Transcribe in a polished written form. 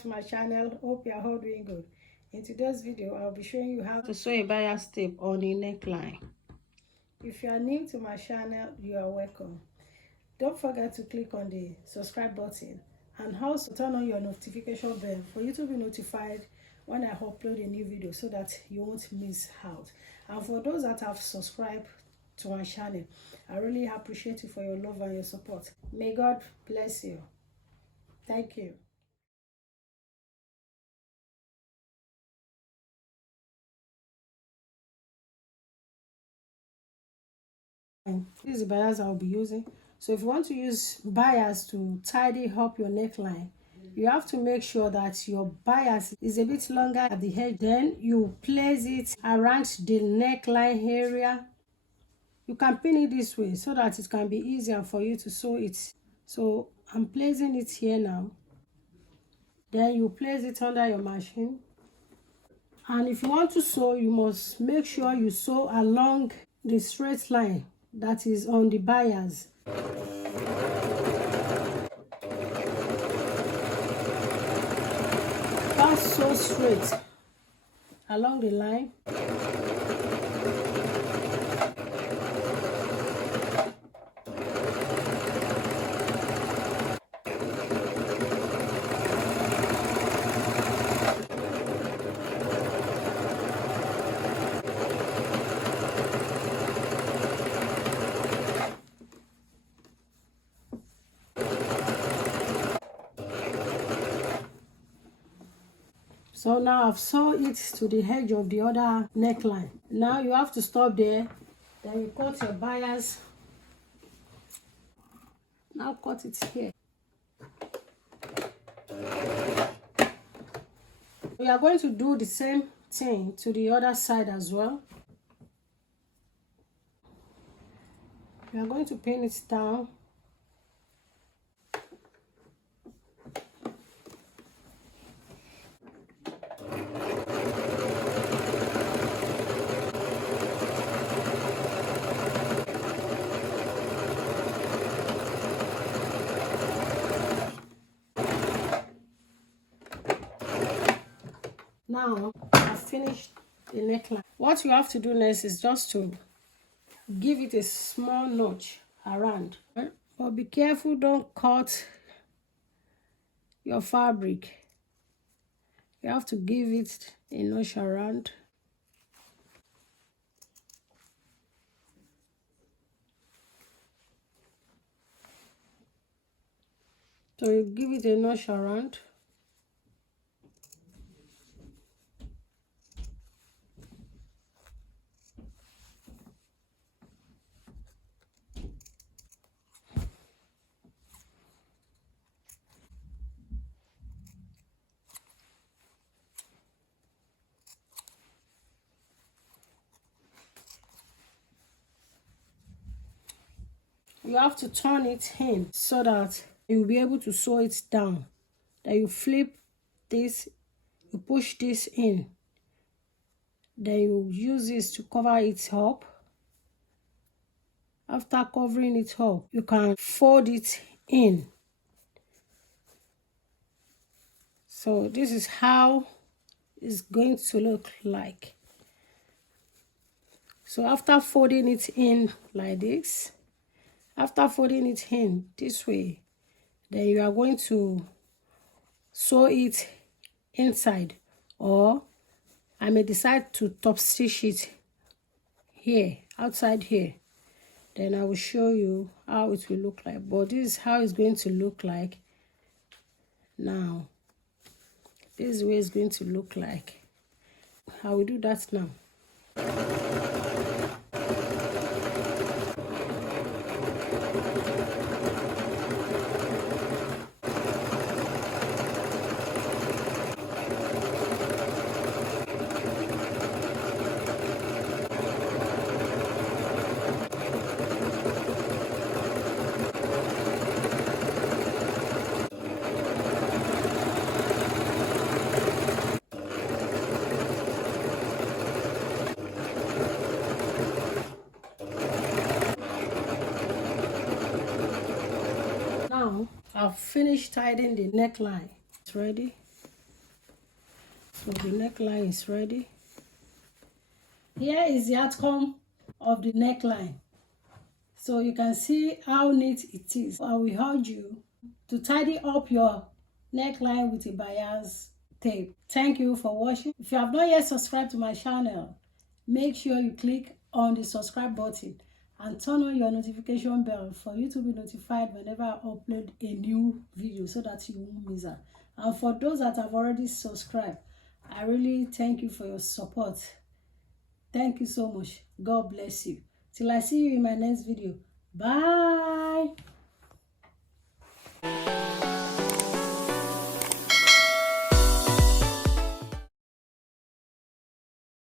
to my channel. Hope you are all doing good. In today's video, I'll be showing you how to sew a bias tape on a neckline. If you are new to my channel, you are welcome. Don't forget to click on the subscribe button and also turn on your notification bell for you to be notified when I upload a new video so that you won't miss out. And for those that have subscribed to my channel, I really appreciate you for your love and your support. May God bless you. Thank you. And this is the bias I'll be using. So if you want to use bias to tidy up your neckline, you have to make sure that your bias is a bit longer at the edge. Then you place it around the neckline area. You can pin it this way so that it can be easier for you to sew it. So I'm placing it here now. Then you place it under your machine. And if you want to sew, you must make sure you sew along the straight line that is on the bias. Just sew straight along the line. So now I've sewed it to the edge of the other neckline. Now you have to stop there. Then you cut your bias. Now cut it here. We are going to do the same thing to the other side as well. We are going to pin it down. Now I've finished the neckline. What you have to do next is just to give it a small notch around. But be careful, don't cut your fabric. You have to give it a notch around. So you give it a notch around. You have to turn it in so that you'll be able to sew it down. Then you flip this, you push this in. Then you use this to cover it up. After covering it up, you can fold it in. So this is how it's going to look like. So after folding it in like this, after folding it in this way, then you are going to sew it inside, or I may decide to top stitch it here, outside here. Then I will show you how it will look like. But this is how it's going to look like now. This is where it's going to look like. I will do that now. Now I've finished tying the neckline. It's ready. So the neckline is ready. Here is the outcome of the neckline. So you can see how neat it is. I will urge you to tidy up your neckline with a bias tape. Thank you for watching. If you have not yet subscribed to my channel, make sure you click on the subscribe button and turn on your notification bell for you to be notified whenever I upload a new video so that you won't miss out. And for those that have already subscribed, I really thank you for your support. Thank you so much. God bless you. Till I see you in my next video. Bye.